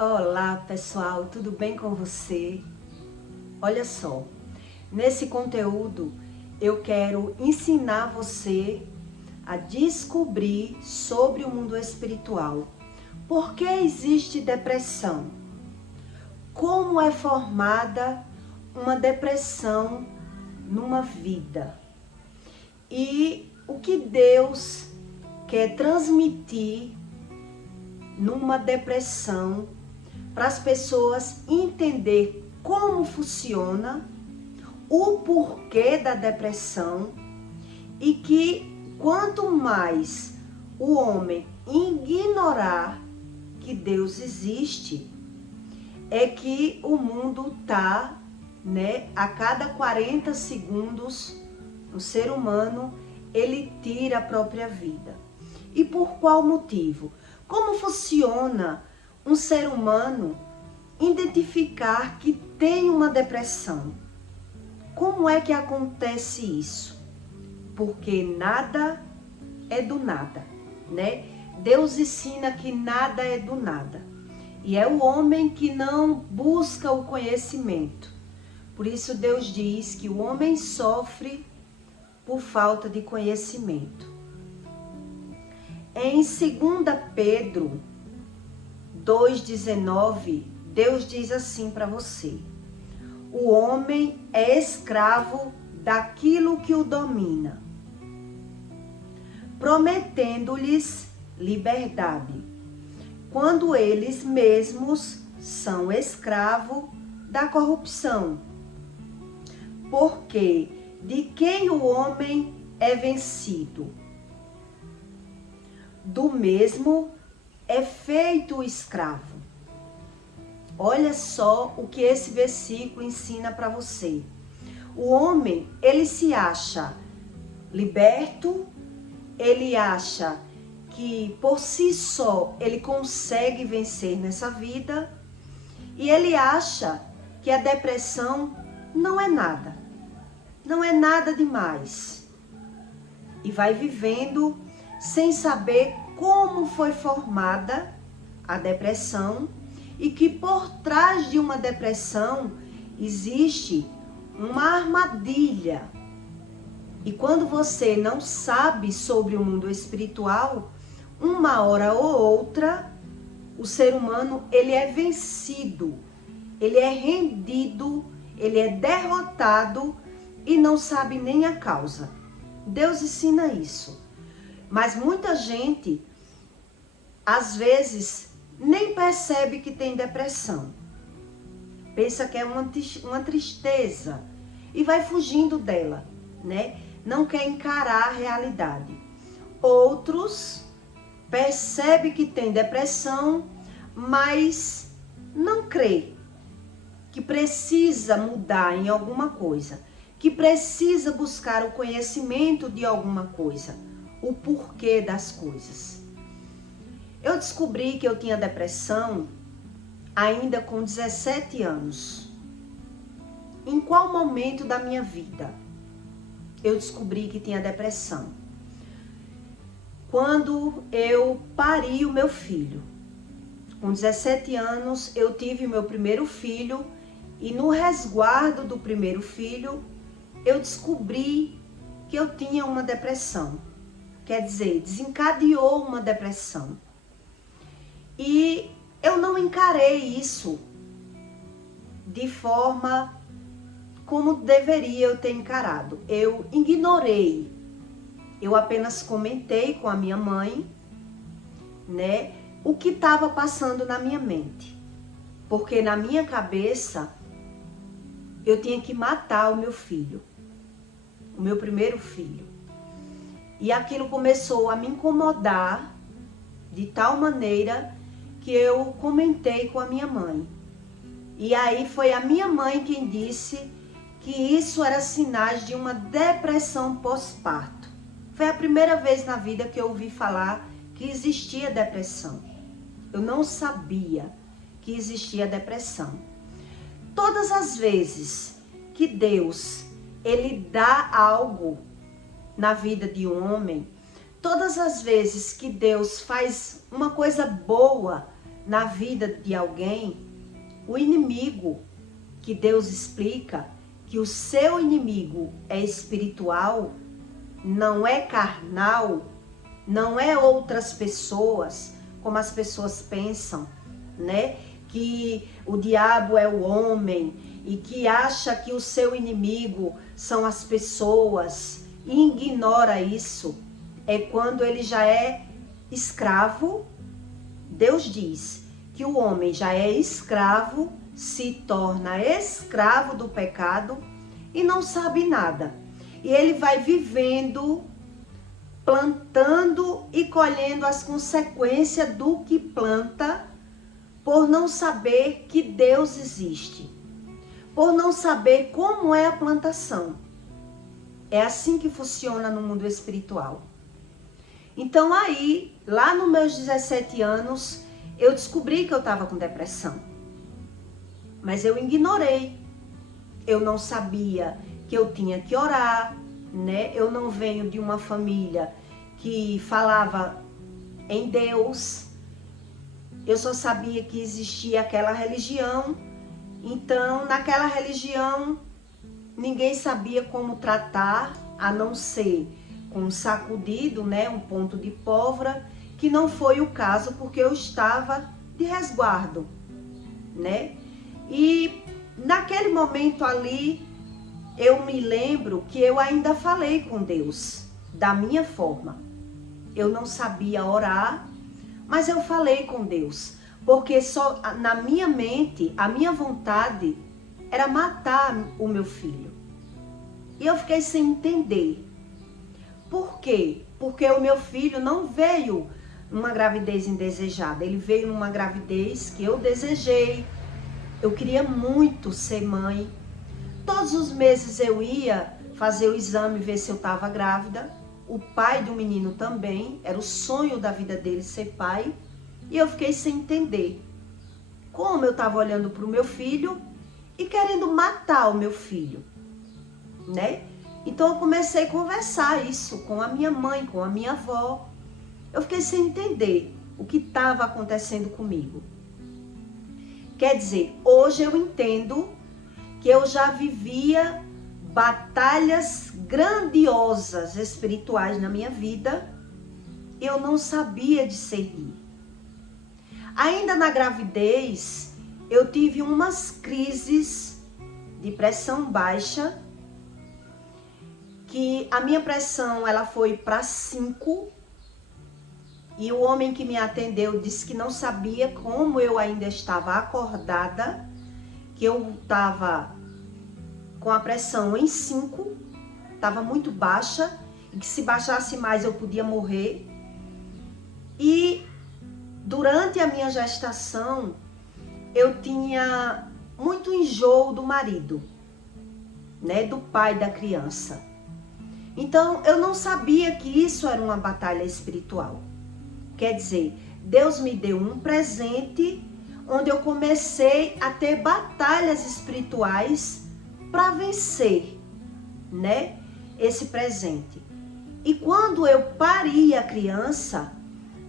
Olá pessoal, tudo bem com você? Olha só, nesse conteúdo eu quero ensinar você a descobrir sobre o mundo espiritual. Por que existe depressão? Como é formada uma depressão numa vida? E o que Deus quer transmitir numa depressão para as pessoas entender como funciona, o porquê da depressão e que quanto mais o homem ignorar que Deus existe, é que o mundo tá, a cada 40 segundos, o ser humano, ele tira a própria vida. E por qual motivo? Como funciona um ser humano identificar que tem uma depressão? Como é que acontece isso? Porque nada é do nada, né? Deus ensina que nada é do nada. E é o homem que não busca o conhecimento. Por isso Deus diz que o homem sofre por falta de conhecimento. Em 2 Pedro 2,19, Deus diz assim para você: o homem é escravo daquilo que o domina, prometendo-lhes liberdade, quando eles mesmos são escravos da corrupção. Porque de quem o homem é vencido, do mesmo é feito o escravo. Olha só o que esse versículo ensina para você. O homem, ele se acha liberto, ele acha que por si só ele consegue vencer nessa vida e ele acha que a depressão não é nada demais. E vai vivendo sem saber como foi formada a depressão e que por trás de uma depressão existe uma armadilha. E quando você não sabe sobre o mundo espiritual, uma hora ou outra, o ser humano, ele é vencido, ele é rendido, ele é derrotado e não sabe nem a causa. Deus ensina isso. Mas muita gente, às vezes, nem percebe que tem depressão. Pensa que é uma tristeza e vai fugindo dela, né? Não quer encarar a realidade. Outros percebem que tem depressão, mas não crê que precisa mudar em alguma coisa, que precisa buscar o conhecimento de alguma coisa, o porquê das coisas. Eu descobri que eu tinha depressão ainda com 17 anos. Em qual momento da minha vida eu descobri que tinha depressão? Quando eu pari o meu filho. Com 17 anos eu tive o meu primeiro filho e no resguardo do primeiro filho eu descobri que eu tinha uma depressão. Quer dizer, desencadeou uma depressão. E eu não encarei isso de forma como deveria eu ter encarado. Eu ignorei. Eu apenas comentei com a minha mãe, o que estava passando na minha mente. Porque na minha cabeça, eu tinha que matar o meu filho. O meu primeiro filho. E aquilo começou a me incomodar de tal maneira que eu comentei com a minha mãe. E aí foi a minha mãe quem disse que isso era sinais de uma depressão pós-parto. Foi a primeira vez na vida que eu ouvi falar que existia depressão. Eu não sabia que existia depressão. Todas as vezes que Deus, ele dá algo na vida de um homem, todas as vezes que Deus faz uma coisa boa na vida de alguém, o inimigo que Deus explica que o seu inimigo é espiritual, não é carnal, não é outras pessoas, como as pessoas pensam, né? Que o diabo é o homem e que acha que o seu inimigo são as pessoas e ignora isso. É quando ele já é escravo. Deus diz que o homem já é escravo, se torna escravo do pecado e não sabe nada. E ele vai vivendo, plantando e colhendo as consequências do que planta, por não saber que Deus existe, por não saber como é a plantação. É assim que funciona no mundo espiritual. Então aí, lá nos meus 17 anos, eu descobri que eu estava com depressão. Mas eu ignorei. Eu não sabia que eu tinha que orar, né? Eu não venho de uma família que falava em Deus. Eu só sabia que existia aquela religião. Então, naquela religião, ninguém sabia como tratar, a não ser com um sacudido, né? Um ponto de pólvora, que não foi o caso, porque eu estava de resguardo, né? E naquele momento ali, eu me lembro que eu ainda falei com Deus, da minha forma. Eu não sabia orar, mas eu falei com Deus, porque só na minha mente, a minha vontade era matar o meu filho. E eu fiquei sem entender. Por quê? Porque o meu filho não veio numa gravidez indesejada, ele veio numa gravidez que eu desejei. Eu queria muito ser mãe. Todos os meses eu ia fazer o exame, ver se eu estava grávida. O pai do menino também, era o sonho da vida dele ser pai. E eu fiquei sem entender como eu estava olhando para o meu filho e querendo matar o meu filho, né? Então eu comecei a conversar isso com a minha mãe, com a minha avó. Eu fiquei sem entender o que estava acontecendo comigo. Quer dizer, hoje eu entendo que eu já vivia batalhas grandiosas espirituais na minha vida. Eu não sabia discernir. Ainda na gravidez, eu tive umas crises de pressão baixa, que a minha pressão ela foi para 5. E o homem que me atendeu disse que não sabia como eu ainda estava acordada, que eu estava com a pressão em 5, estava muito baixa, e que se baixasse mais eu podia morrer. E durante a minha gestação, eu tinha muito enjoo do marido, né, do pai da criança. Então, eu não sabia que isso era uma batalha espiritual. Quer dizer, Deus me deu um presente onde eu comecei a ter batalhas espirituais para vencer, né, esse presente. E quando eu pari a criança,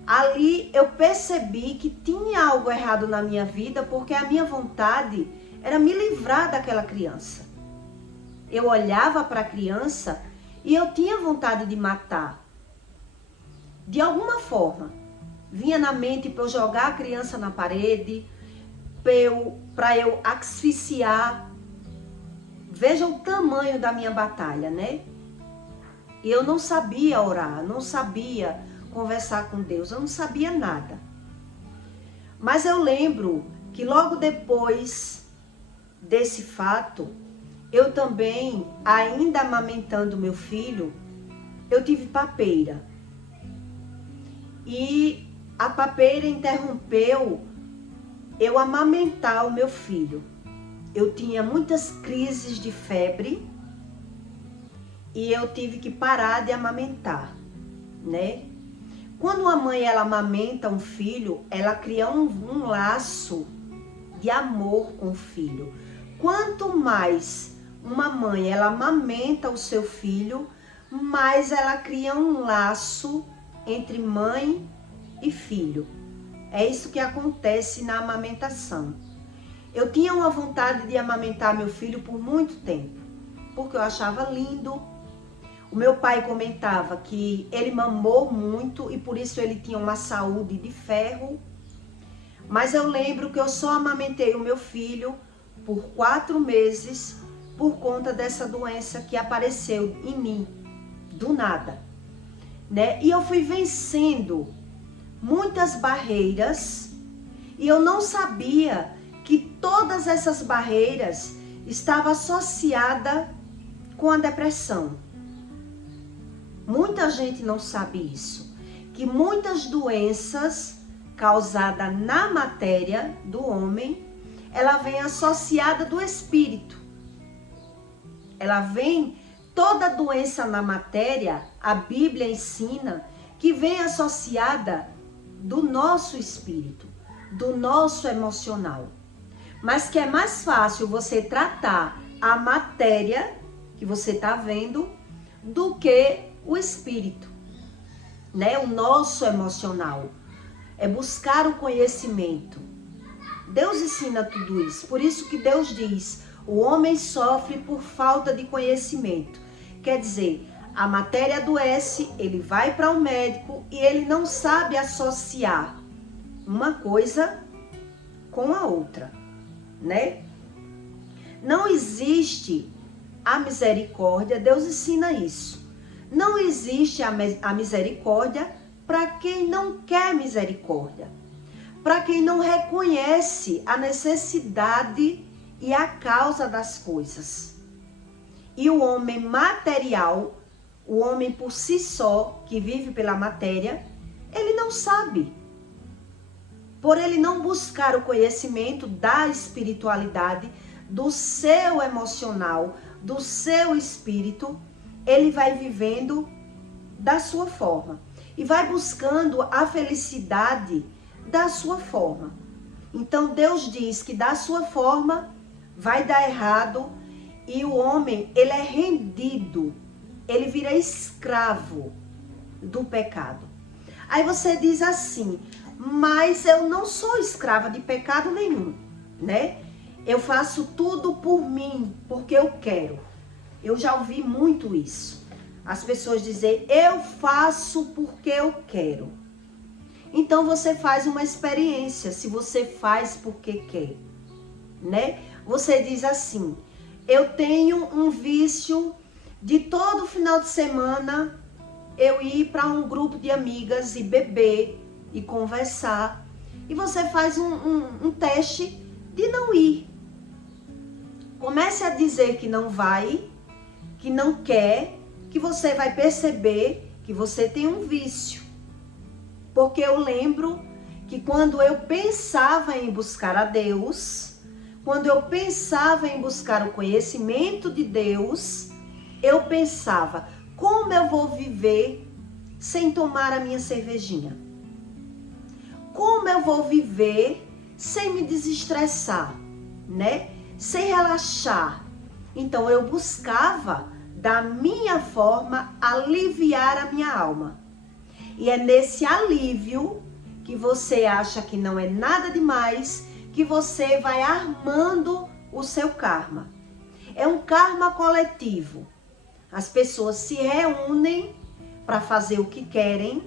ali eu percebi que tinha algo errado na minha vida, porque a minha vontade era me livrar daquela criança. Eu olhava para a criança e eu tinha vontade de matar. De alguma forma, vinha na mente para eu jogar a criança na parede, para eu asfixiar. Veja o tamanho da minha batalha, né? E eu não sabia orar, não sabia conversar com Deus, eu não sabia nada. Mas eu lembro que logo depois desse fato, eu também, ainda amamentando meu filho, eu tive papeira. E a papeira interrompeu eu amamentar o meu filho. Eu tinha muitas crises de febre e eu tive que parar de amamentar, né? Quando uma mãe ela amamenta um filho, ela cria um laço de amor com o filho. Quanto mais uma mãe ela amamenta o seu filho, mais ela cria um laço entre mãe e filho. É isso que acontece na amamentação. Eu tinha uma vontade de amamentar meu filho por muito tempo, porque eu achava lindo. O meu pai comentava que ele mamou muito e por isso ele tinha uma saúde de ferro. Mas eu lembro que eu só amamentei o meu filho por 4 meses por conta dessa doença que apareceu em mim, do nada, né? E eu fui vencendo muitas barreiras e eu não sabia que todas essas barreiras estavam associadas com a depressão. Muita gente não sabe isso, que muitas doenças causadas na matéria do homem, ela vem associada do espírito. Ela vem, toda doença na matéria, a Bíblia ensina que vem associada do nosso espírito, do nosso emocional. Mas que é mais fácil você tratar a matéria que você está vendo do que o espírito, né? O nosso emocional. É buscar o conhecimento. Deus ensina tudo isso. Por isso que Deus diz, o homem sofre por falta de conhecimento. Quer dizer, a matéria adoece, ele vai para um médico e ele não sabe associar uma coisa com a outra, né? Não existe a misericórdia, Deus ensina isso. Não existe a misericórdia para quem não quer misericórdia, para quem não reconhece a necessidade e a causa das coisas. E o homem material, o homem por si só, que vive pela matéria, ele não sabe. Por ele não buscar o conhecimento da espiritualidade, do seu emocional, do seu espírito, ele vai vivendo da sua forma e vai buscando a felicidade da sua forma. Então Deus diz que da sua forma vai dar errado e o homem, ele é rendido, ele vira escravo do pecado. Aí você diz assim, mas eu não sou escrava de pecado nenhum, né? Eu faço tudo por mim, porque eu quero. Eu já ouvi muito isso. As pessoas dizem, eu faço porque eu quero. Então você faz uma experiência, se você faz porque quer, né? Você diz assim, eu tenho um vício de todo final de semana eu ir para um grupo de amigas e beber e conversar. E você faz um teste de não ir. Comece a dizer que não vai, que não quer, que você vai perceber que você tem um vício. Porque eu lembro que quando eu pensava em buscar a Deus, quando eu pensava em buscar o conhecimento de Deus, eu pensava, como eu vou viver sem tomar a minha cervejinha? Como eu vou viver sem me desestressar, né? Sem relaxar. Então eu buscava da minha forma aliviar a minha alma. E é nesse alívio que você acha que não é nada demais, que você vai armando o seu karma. É um karma coletivo. As pessoas se reúnem para fazer o que querem,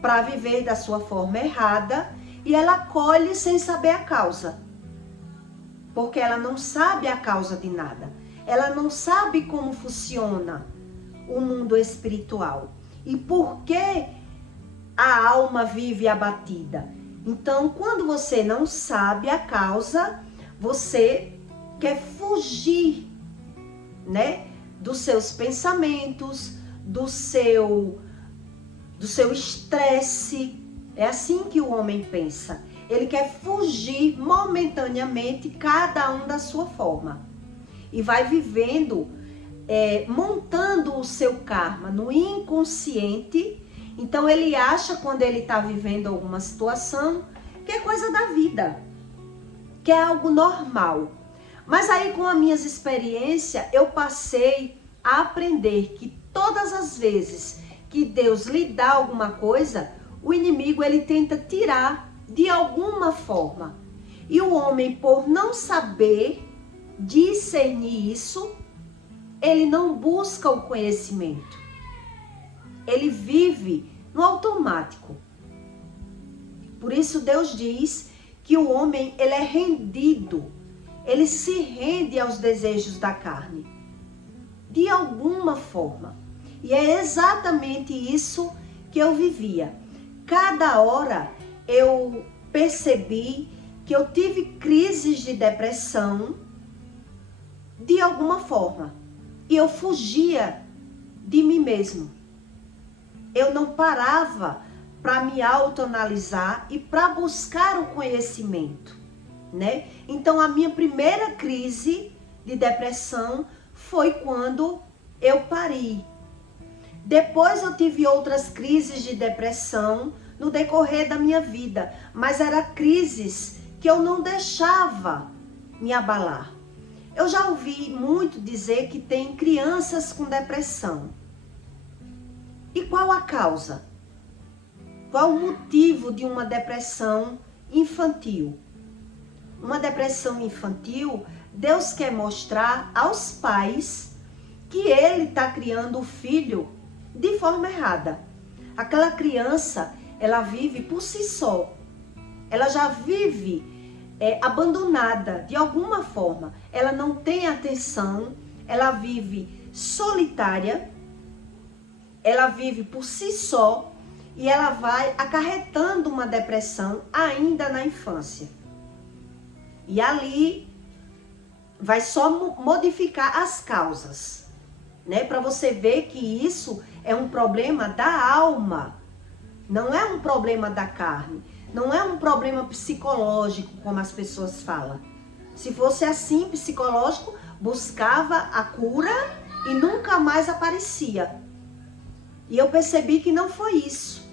para viver da sua forma errada, e ela colhe sem saber a causa. Porque ela não sabe a causa de nada. Ela não sabe como funciona o mundo espiritual. E por que a alma vive abatida? Então, quando você não sabe a causa, você quer fugir, né? Dos seus pensamentos, do seu estresse. É assim que o homem pensa. Ele quer fugir momentaneamente, cada um da sua forma. E vai vivendo, montando o seu karma no inconsciente. Então ele acha, quando ele está vivendo alguma situação, que é coisa da vida, que é algo normal. Mas aí, com as minhas experiências, eu passei a aprender que todas as vezes que Deus lhe dá alguma coisa, o inimigo ele tenta tirar de alguma forma. E o homem, por não saber discernir isso, ele não busca o conhecimento. Ele vive no automático. Por isso Deus diz que o homem, ele é rendido. Ele se rende aos desejos da carne. De alguma forma. E é exatamente isso que eu vivia. Cada hora eu percebi que eu tive crises de depressão de alguma forma. E eu fugia de mim mesmo. Eu não parava para me autoanalisar e para buscar o conhecimento, né? Então a minha primeira crise de depressão foi quando eu pari. Depois eu tive outras crises de depressão no decorrer da minha vida, mas eram crises que eu não deixava me abalar. Eu já ouvi muito dizer que tem crianças com depressão. E qual a causa? Qual o motivo de uma depressão infantil? Uma depressão infantil, Deus quer mostrar aos pais que ele está criando o filho de forma errada. Aquela criança, ela vive por si só. Ela já vive abandonada de alguma forma. Ela não tem atenção, ela vive solitária, ela vive por si só e ela vai acarretando uma depressão ainda na infância. E ali vai só modificar as causas, né? Para você ver que isso é um problema da alma, não é um problema da carne, não é um problema psicológico, como as pessoas falam. Se fosse assim, psicológico, buscava a cura e nunca mais aparecia. E eu percebi que não foi isso.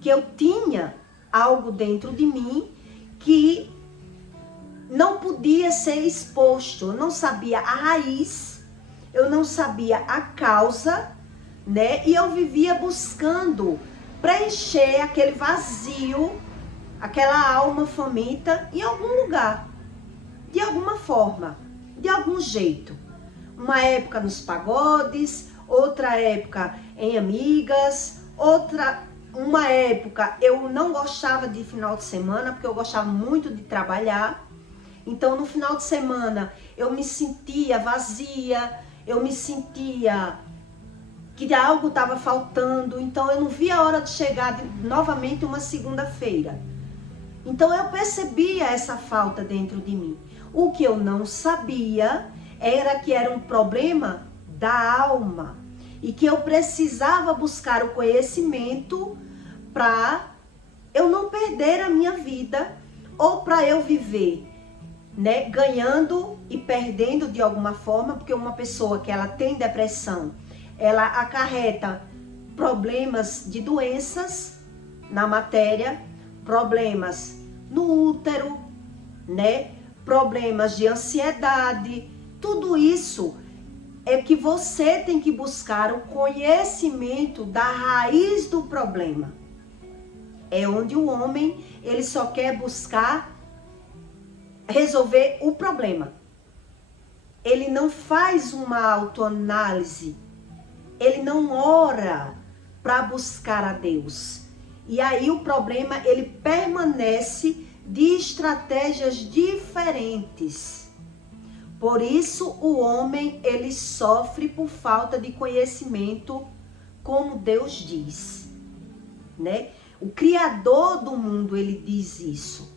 Que eu tinha algo dentro de mim que não podia ser exposto. Eu não sabia a raiz, eu não sabia a causa, né? E eu vivia buscando preencher aquele vazio, aquela alma faminta em algum lugar, de alguma forma, de algum jeito. Uma época nos pagodes, outra época em amigas, uma época eu não gostava de final de semana, porque eu gostava muito de trabalhar. Então no final de semana eu me sentia vazia, eu me sentia que algo estava faltando, então eu não via a hora de chegar novamente uma segunda-feira. Então eu percebia essa falta dentro de mim. O que eu não sabia era que era um problema da alma e que eu precisava buscar o conhecimento para eu não perder a minha vida ou para eu viver, né, ganhando e perdendo de alguma forma, porque uma pessoa que ela tem depressão, ela acarreta problemas de doenças na matéria, problemas no útero, né? Problemas de ansiedade. Tudo isso é que você tem que buscar o conhecimento da raiz do problema. É onde o homem, ele só quer buscar resolver o problema. Ele não faz uma autoanálise. Ele não ora para buscar a Deus. E aí o problema, ele permanece de estratégias diferentes. Por isso o homem, ele sofre por falta de conhecimento, como Deus diz, né? O Criador do mundo, ele diz isso.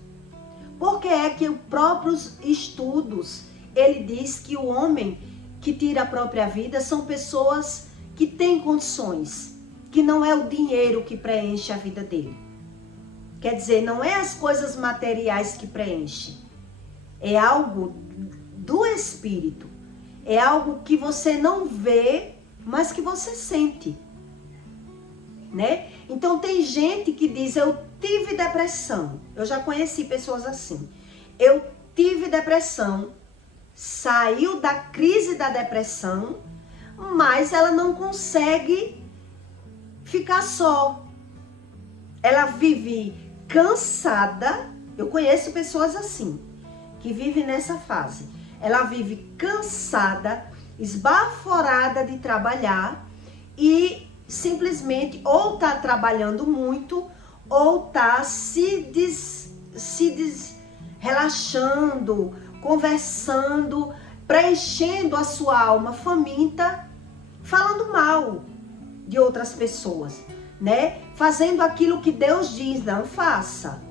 Porque é que os próprios estudos, ele diz que o homem que tira a própria vida são pessoas que têm condições, que não é o dinheiro que preenche a vida dele. Quer dizer, não é as coisas materiais que preenche, é algo do espírito, é algo que você não vê, mas que você sente, né? Então tem gente que diz, eu tive depressão, eu já conheci pessoas assim, eu tive depressão, saiu da crise da depressão, mas ela não consegue ficar só. Ela vive cansada. Eu conheço pessoas assim, que vivem nessa fase. Ela vive cansada, esbaforada de trabalhar e simplesmente ou tá trabalhando muito ou tá relaxando, conversando, preenchendo a sua alma faminta, falando mal de outras pessoas, né? Fazendo aquilo que Deus diz, não faça.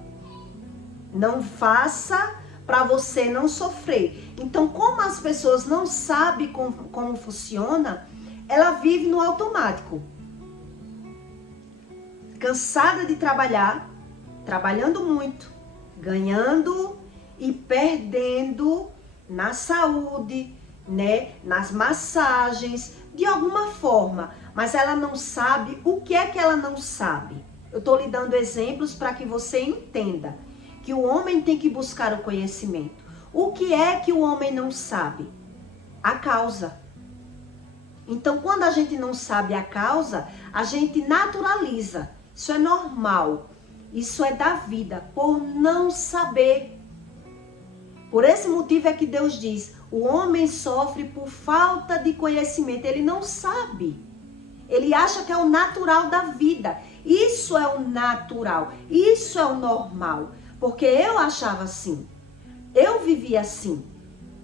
Não faça para você não sofrer. Então, como as pessoas não sabem como funciona, ela vive no automático. Cansada de trabalhar, trabalhando muito, ganhando e perdendo na saúde, né, nas massagens, de alguma forma, mas ela não sabe o que é que ela não sabe. Eu estou lhe dando exemplos para que você entenda que o homem tem que buscar o conhecimento. O que é que o homem não sabe? A causa. Então, quando a gente não sabe a causa, a gente naturaliza. Isso é normal. Isso é da vida, por não saber. Por esse motivo é que Deus diz, o homem sofre por falta de conhecimento. Ele não sabe. Ele acha que é o natural da vida. Isso é o natural. Isso é o normal. Porque eu achava assim. Eu vivia assim.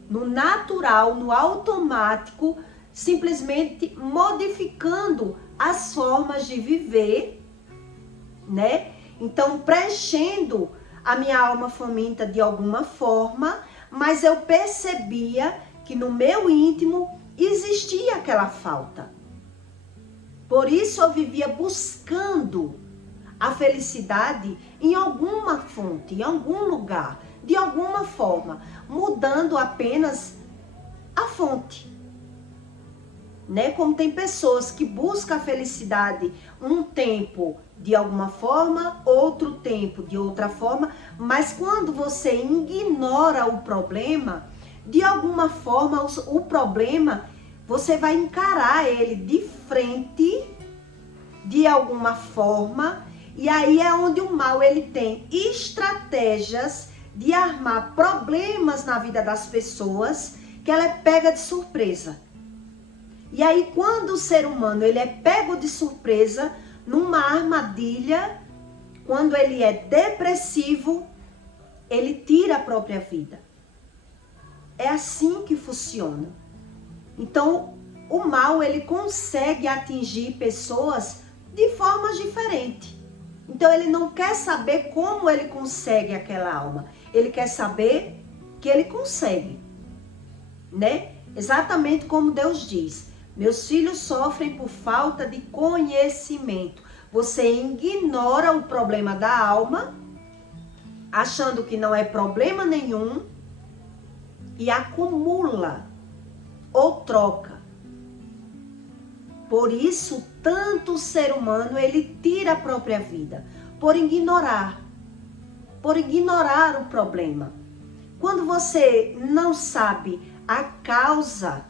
No natural, no automático, simplesmente modificando as formas de viver, né? Então, preenchendo a minha alma faminta de alguma forma, mas eu percebia que no meu íntimo existia aquela falta. Por isso eu vivia buscando a felicidade em alguma fonte, em algum lugar, de alguma forma, mudando apenas a fonte. Né? Como tem pessoas que buscam a felicidade um tempo de alguma forma, outro tempo de outra forma, mas quando você ignora o problema, de alguma forma o problema, você vai encarar ele de frente, de alguma forma, e aí é onde o mal ele tem estratégias de armar problemas na vida das pessoas, que ela é pega de surpresa. E aí, quando o ser humano ele é pego de surpresa, numa armadilha, quando ele é depressivo, ele tira a própria vida. É assim que funciona. Então, o mal, ele consegue atingir pessoas de formas diferentes. Então, ele não quer saber como ele consegue aquela alma. Ele quer saber que ele consegue, né? Exatamente como Deus diz. Meus filhos sofrem por falta de conhecimento. Você ignora o problema da alma, achando que não é problema nenhum, e acumula ou troca. Por isso, tanto o ser humano, ele tira a própria vida, por ignorar o problema. Quando você não sabe a causa,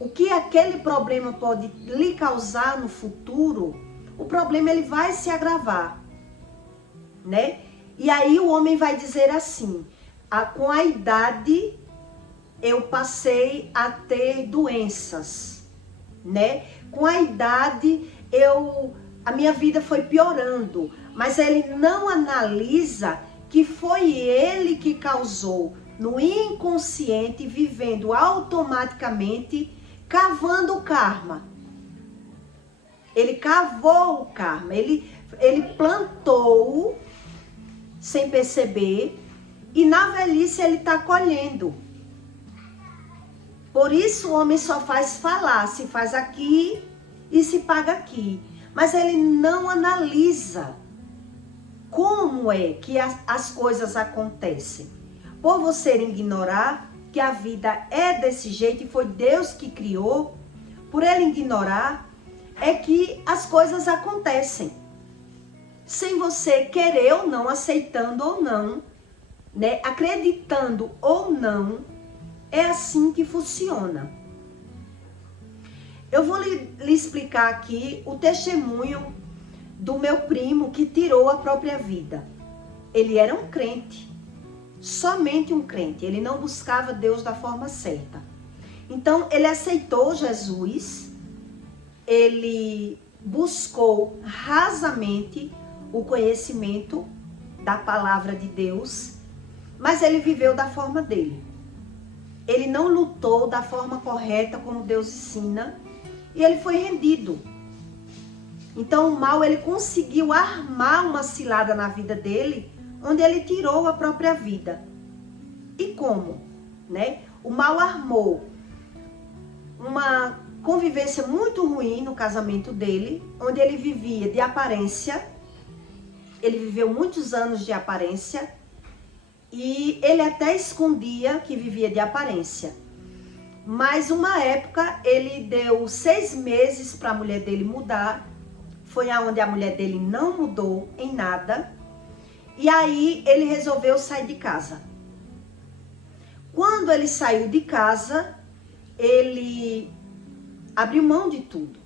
o que aquele problema pode lhe causar no futuro, o problema ele vai se agravar, né? E aí o homem vai dizer assim, com a idade eu passei a ter doenças, né? Com a idade a minha vida foi piorando, mas ele não analisa que foi ele que causou no inconsciente, vivendo automaticamente, cavando o karma. Ele cavou o karma, ele plantou sem perceber e na velhice ele está colhendo. Por isso o homem só faz falar, se faz aqui e se paga aqui. Mas ele não analisa como é que as coisas acontecem. Por você ignorar que a vida é desse jeito e foi Deus que criou, por ele ignorar, é que as coisas acontecem. Sem você querer ou não, aceitando ou não, né? Acreditando ou não, é assim que funciona. Eu vou lhe explicar aqui o testemunho do meu primo que tirou a própria vida. ele era um crente, somente um crente. Ele não buscava Deus da forma certa. Então, ele aceitou Jesus, ele buscou rasamente o conhecimento da palavra de Deus, mas ele viveu da forma dele. Ele não lutou da forma correta como Deus ensina e ele foi rendido. Então o mal, ele conseguiu armar uma cilada na vida dele, onde ele tirou a própria vida. E como? Né? O mal armou uma convivência muito ruim no casamento dele, onde ele vivia de aparência. Ele viveu muitos anos de aparência e ele até escondia que vivia de aparência. Mas uma época ele deu 6 meses para a mulher dele mudar. Foi aonde a mulher dele não mudou em nada. E aí ele resolveu sair de casa. Quando ele saiu de casa, ele abriu mão de tudo.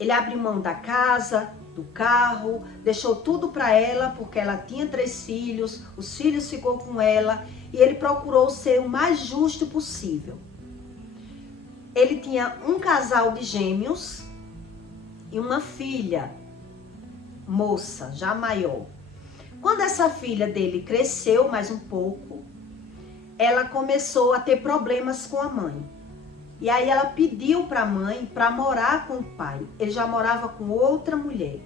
Ele abriu mão da casa, do carro, deixou tudo para ela, porque ela tinha 3 filhos, os filhos ficou com ela, e ele procurou ser o mais justo possível. Ele tinha um casal de gêmeos e uma filha, moça, já maior. Quando essa filha dele cresceu mais um pouco, ela começou a ter problemas com a mãe. E aí ela pediu para a mãe para morar com o pai. Ele já morava com outra mulher.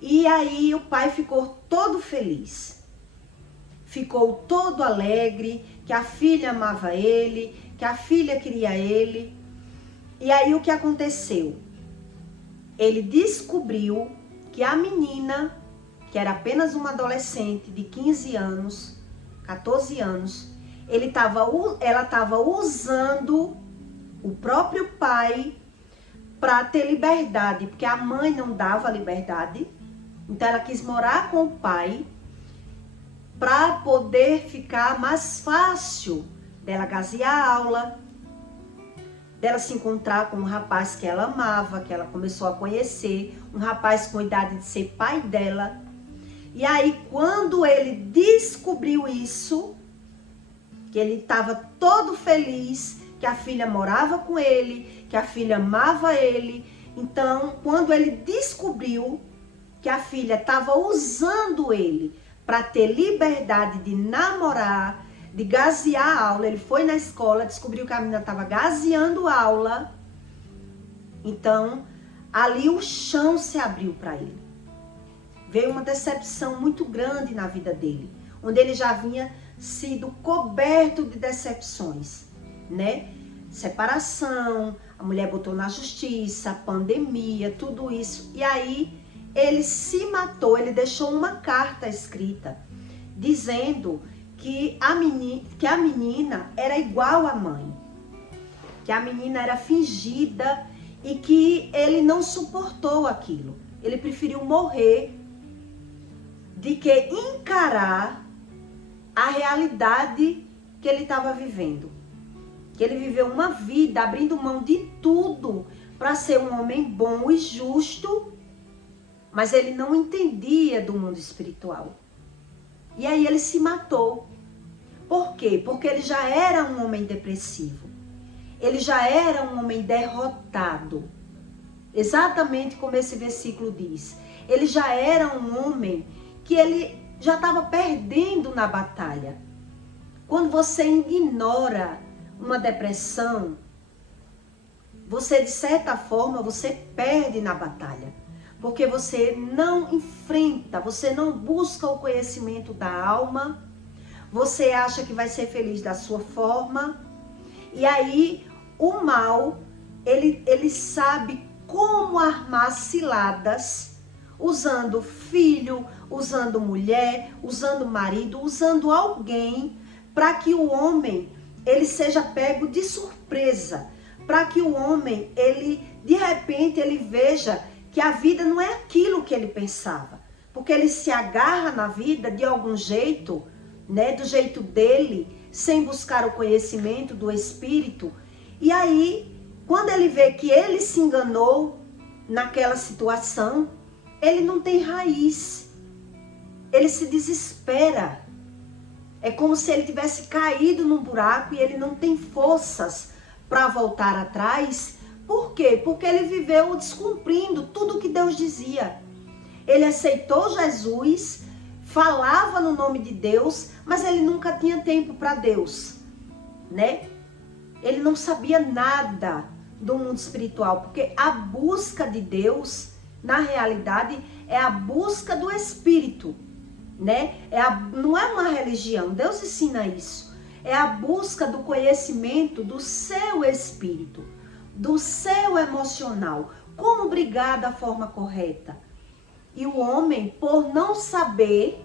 E aí o pai ficou todo feliz. Ficou todo alegre, que a filha amava ele, que a filha queria ele. E aí o que aconteceu? Ele descobriu que a menina, que era apenas uma adolescente de 15 anos, 14 anos, ela estava usando o próprio pai para ter liberdade, porque a mãe não dava liberdade. Então ela quis morar com o pai para poder ficar mais fácil dela gasear a aula, dela se encontrar com um rapaz que ela amava, que ela começou a conhecer, um rapaz com idade de ser pai dela. E aí quando ele descobriu isso, que ele estava todo feliz, que a filha morava com ele, que a filha amava ele. Então, quando ele descobriu que a filha estava usando ele para ter liberdade de namorar, de gasear a aula, ele foi na escola, descobriu que a menina estava gaseando a aula. Então, ali o chão se abriu para ele. Veio uma decepção muito grande na vida dele, onde ele já vinha sido coberto de decepções, né? Separação, a mulher botou na justiça, pandemia, tudo isso. E aí ele se matou, ele deixou uma carta escrita dizendo que a menina era igual à mãe, que a menina era fingida e que ele não suportou aquilo. Ele preferiu morrer de que encarar a realidade que ele estava vivendo. Que ele viveu uma vida abrindo mão de tudo para ser um homem bom e justo, mas ele não entendia do mundo espiritual. E aí ele se matou. Por quê? Porque ele já era um homem depressivo. Ele já era um homem derrotado. Exatamente como esse versículo diz. Ele já era um homem que ele já estava perdendo na batalha. Quando você ignora uma depressão, você, de certa forma, você perde na batalha. Porque você não enfrenta, você não busca o conhecimento da alma, você acha que vai ser feliz da sua forma, e aí o mal, ele sabe como armar ciladas, usando filho, usando mulher, usando marido, usando alguém, para que o homem, ele seja pego de surpresa, para que o homem, ele, de repente, ele veja que a vida não é aquilo que ele pensava, porque ele se agarra na vida de algum jeito, né, do jeito dele, sem buscar o conhecimento do Espírito. E aí, quando ele vê que ele se enganou naquela situação, ele não tem raiz. ele se desespera. É como se ele tivesse caído num buraco e ele não tem forças para voltar atrás. Por quê? Porque ele viveu descumprindo tudo o que Deus dizia. Ele aceitou Jesus, falava no nome de Deus, mas ele nunca tinha tempo para Deus, né? Ele não sabia nada do mundo espiritual, porque a busca de Deus, na realidade, é a busca do Espírito, né? Não é uma religião, Deus ensina isso. É a busca do conhecimento do seu espírito, do seu emocional, como brigar da forma correta. E o homem, por não saber,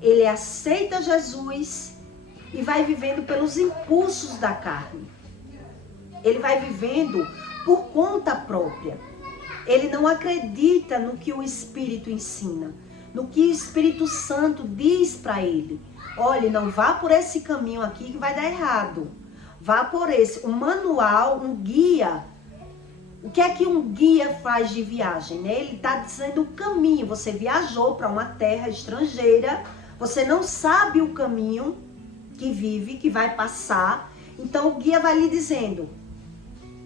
ele aceita Jesus e vai vivendo pelos impulsos da carne. Ele vai vivendo por conta própria. Ele não acredita no que o Espírito ensina, no que o Espírito Santo diz para ele. Olha, não vá por esse caminho aqui que vai dar errado. Vá por esse. Um manual, um guia. O que é que um guia faz de viagem, né? Ele está dizendo o caminho. Você viajou para uma terra estrangeira, você não sabe o caminho que vive, que vai passar. Então o guia vai lhe dizendo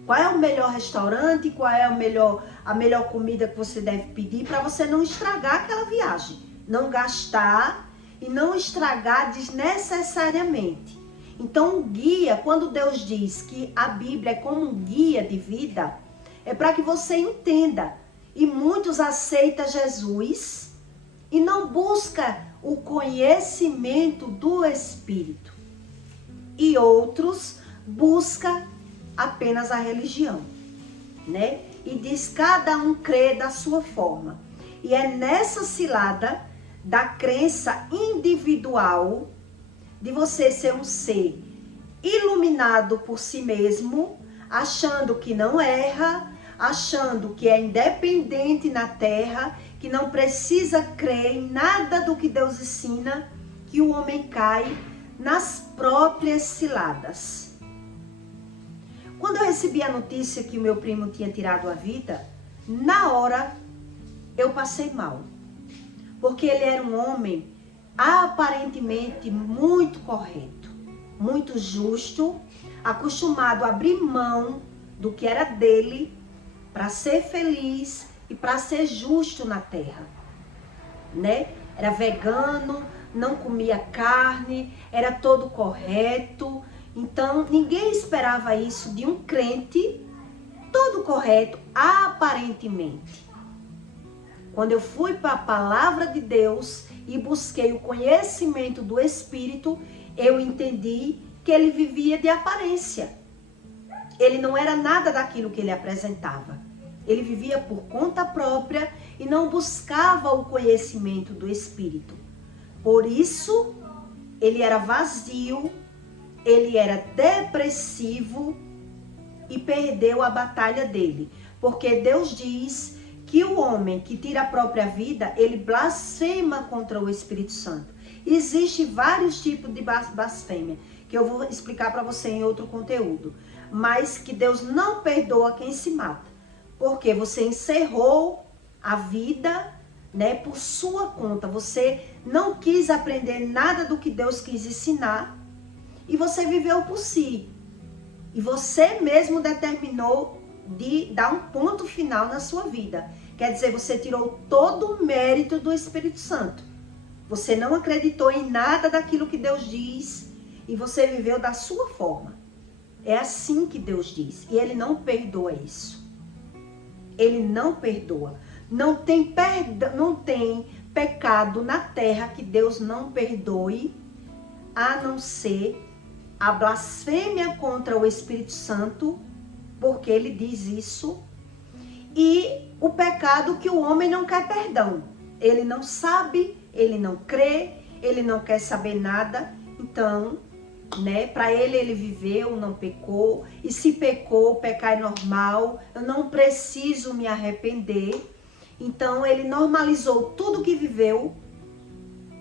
qual é o melhor restaurante, qual é a melhor comida que você deve pedir para você não estragar aquela viagem. Não gastar e não estragar desnecessariamente. Então o guia, quando Deus diz que a Bíblia é como um guia de vida, é para que você entenda. E muitos aceitam Jesus e não buscam o conhecimento do Espírito. E outros buscam apenas a religião, né? E diz cada um crê da sua forma. E é nessa cilada da crença individual de você ser um ser iluminado por si mesmo, achando que não erra, achando que é independente na terra, que não precisa crer em nada do que Deus ensina, que o homem cai nas próprias ciladas. Quando eu recebi a notícia que o meu primo tinha tirado a vida, na hora eu passei mal. Porque ele era um homem aparentemente muito correto, muito justo, acostumado a abrir mão do que era dele para ser feliz e para ser justo na terra, né? Era vegano, não comia carne, era todo correto. Então, ninguém esperava isso de um crente todo correto, aparentemente. Quando eu fui para a palavra de Deus e busquei o conhecimento do Espírito, eu entendi que ele vivia de aparência. Ele não era nada daquilo que ele apresentava. Ele vivia por conta própria e não buscava o conhecimento do Espírito. Por isso, ele era vazio, ele era depressivo e perdeu a batalha dele. Porque Deus diz que o homem que tira a própria vida, ele blasfema contra o Espírito Santo. Existem vários tipos de blasfêmia, que eu vou explicar para você em outro conteúdo. Mas que Deus não perdoa quem se mata. Porque você encerrou a vida, né, por sua conta. Você não quis aprender nada do que Deus quis ensinar. E você viveu por si. E você mesmo determinou de dar um ponto final na sua vida. Quer dizer, você tirou todo o mérito do Espírito Santo. Você não acreditou em nada daquilo que Deus diz e você viveu da sua forma. É assim que Deus diz. E Ele não perdoa isso. Ele não perdoa. Não tem pecado na terra que Deus não perdoe, a não ser a blasfêmia contra o Espírito Santo, porque ele diz isso, e o pecado que o homem não quer perdão. Ele não sabe, ele não crê, ele não quer saber nada. Então, né, para ele viveu, não pecou, e se pecou, pecar é normal, eu não preciso me arrepender. Então ele normalizou tudo que viveu,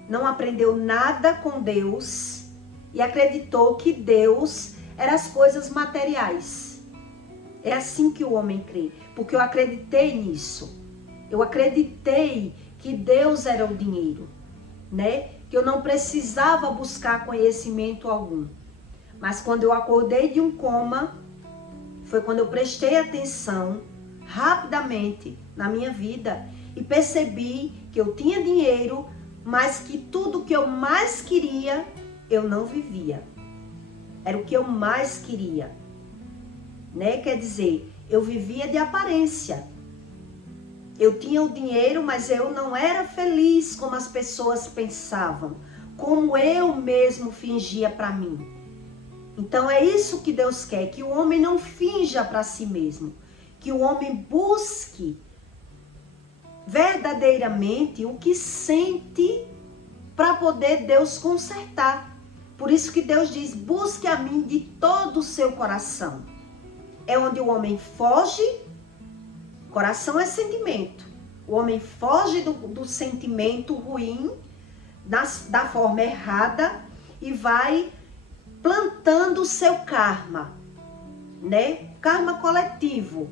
não aprendeu nada com Deus e acreditou que Deus era as coisas materiais. É assim que o homem crê, porque eu acreditei nisso. Eu acreditei que Deus era o dinheiro. né? Que eu não precisava buscar conhecimento algum. Mas quando eu acordei de um coma, foi quando eu prestei atenção rapidamente na minha vida e percebi que eu tinha dinheiro, mas que tudo que eu mais queria, eu não vivia. Era o que eu mais queria, né? Quer dizer, eu vivia de aparência. Eu tinha o dinheiro, mas eu não era feliz como as pessoas pensavam, como eu mesmo fingia para mim. Então é isso que Deus quer, que o homem não finja para si mesmo, que o homem busque verdadeiramente o que sente para poder Deus consertar. Por isso que Deus diz, busque a mim de todo o seu coração. É onde o homem foge, coração é sentimento. O homem foge do sentimento ruim, da forma errada e vai plantando o seu karma, né? Karma coletivo,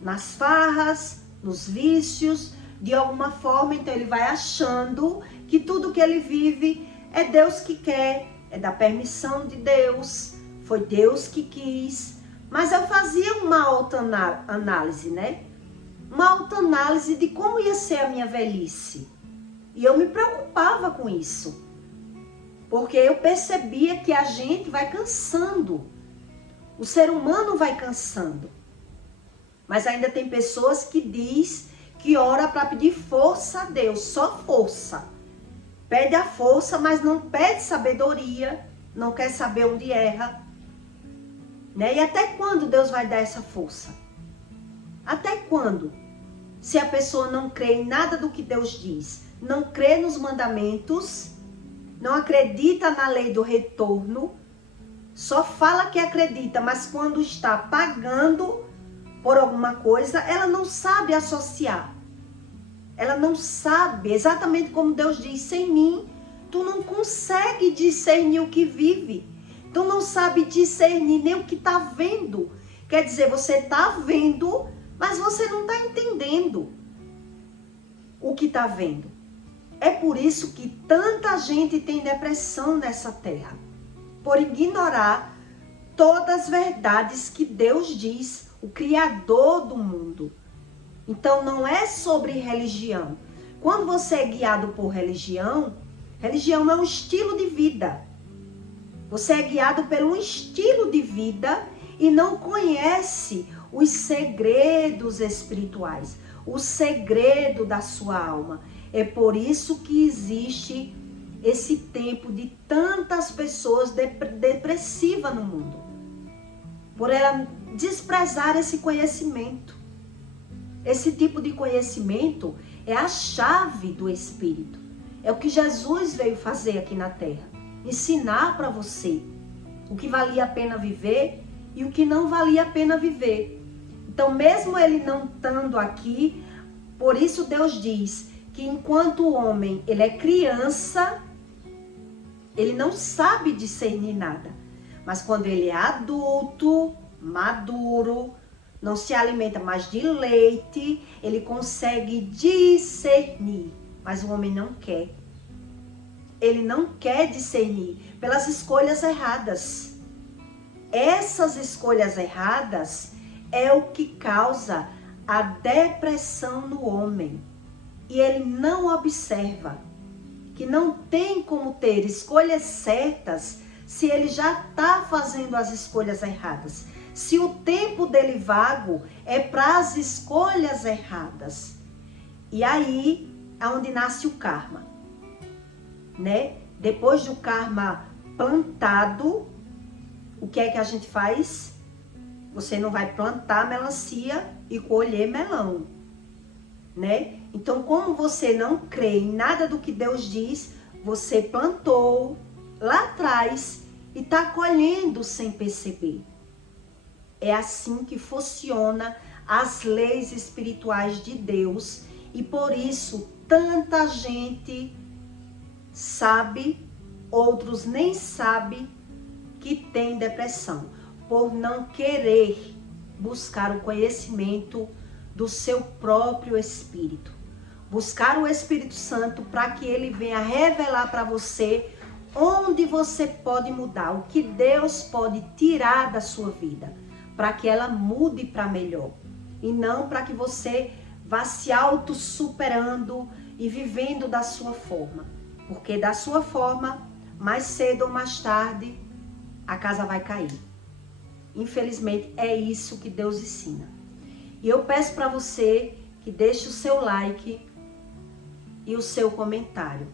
nas farras, nos vícios, de alguma forma. Então ele vai achando que tudo que ele vive é Deus que quer, é da permissão de Deus, foi Deus que quis. Mas eu fazia uma autoanálise, né? Uma autoanálise de como ia ser a minha velhice. E eu me preocupava com isso. Porque eu percebia que a gente vai cansando. O ser humano vai cansando. Mas ainda tem pessoas que diz que ora para pedir força a Deus, só força. Pede a força, mas não pede sabedoria, não quer saber onde erra. Né? E até quando Deus vai dar essa força? Até quando? Se a pessoa não crê em nada do que Deus diz, não crê nos mandamentos, não acredita na lei do retorno, só fala que acredita, mas quando está pagando por alguma coisa, ela não sabe associar. Ela não sabe, exatamente como Deus diz, sem mim, tu não consegue discernir o que vive. Tu não sabe discernir nem o que está vendo. Quer dizer, você está vendo, mas você não está entendendo o que está vendo. É por isso que tanta gente tem depressão nessa terra. Por ignorar todas as verdades que Deus diz, o Criador do mundo. Então não é sobre religião. Quando você é guiado por religião, religião é um estilo de vida. Você é guiado por um estilo de vida e não conhece os segredos espirituais, o segredo da sua alma. É por isso que existe esse tempo de tantas pessoas depressivas no mundo. Por ela desprezar esse conhecimento. Esse tipo de conhecimento é a chave do Espírito. É o que Jesus veio fazer aqui na Terra. Ensinar para você o que valia a pena viver e o que não valia a pena viver. Então, mesmo ele não estando aqui, por isso Deus diz que enquanto o homem ele é criança, ele não sabe discernir nada. Mas quando ele é adulto, maduro, não se alimenta mais de leite, ele consegue discernir. Mas o homem não quer. Ele não quer discernir pelas escolhas erradas. Essas escolhas erradas é o que causa a depressão no homem. E ele não observa que não tem como ter escolhas certas se ele já está fazendo as escolhas erradas. Se o tempo dele vago é para as escolhas erradas. E aí é onde nasce o karma. Né? Depois do karma plantado, o que é que a gente faz? Você não vai plantar melancia e colher melão. Né? Então, como você não crê em nada do que Deus diz, você plantou lá atrás e está colhendo sem perceber. É assim que funciona as leis espirituais de Deus e por isso tanta gente sabe, outros nem sabem que tem depressão, por não querer buscar o conhecimento do seu próprio espírito. buscar o Espírito Santo para que ele venha revelar para você onde você pode mudar, o que Deus pode tirar da sua vida, para que ela mude para melhor. E não para que você vá se auto-superando e vivendo da sua forma. Porque da sua forma, mais cedo ou mais tarde, a casa vai cair. Infelizmente, é isso que Deus ensina. E eu peço para você que deixe o seu like e o seu comentário,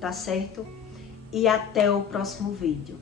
tá certo? E até o próximo vídeo.